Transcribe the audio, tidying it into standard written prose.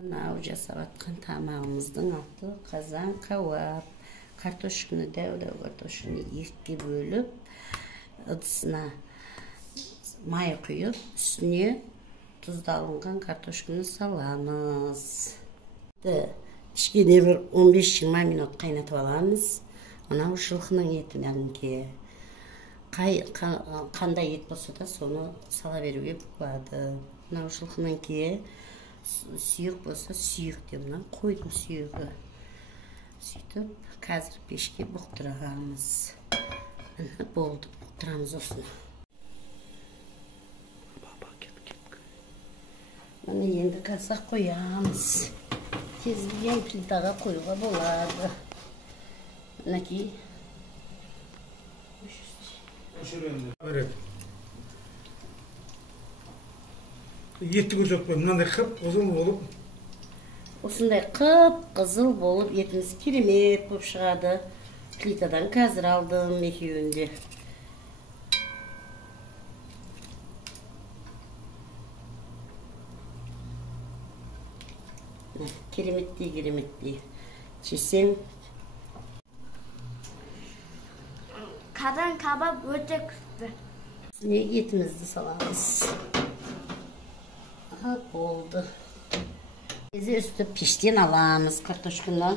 Manav жасап atқан тамағымыздың аты қазан кауап. Картошканы дәу картошканы екіге бөліп, ыдысына май құйып, үстіне тұзды алынған картошканы саламыз. Кішкене бір 15-20 минут қайнатып аламыз. Мынау жылқының еті мәлімке. Қандай ет болса да соны сала беруге болады. Мынау жылқының ке сүйек болса сүйек деп, мына қойдың сүйегі. Сөйтіп, қазір пешке бұқтырамыз. Болды, бұқтырамыз осыны. Мына енді қазақ қоямыз. Тезген плитаға қоюға болады. Мінекей. Етті көзіп қой, мынандай қып қызыл болып. Осындай қып қызыл болып, етіміз керемет болып шығады. Плитадан қазір алдым екеуінде. Кереметтей. Жесең. Қазан кабап өте күшті. Үстіне етімізді саламыз. Болды. Үсті пештен аламыз картошканы.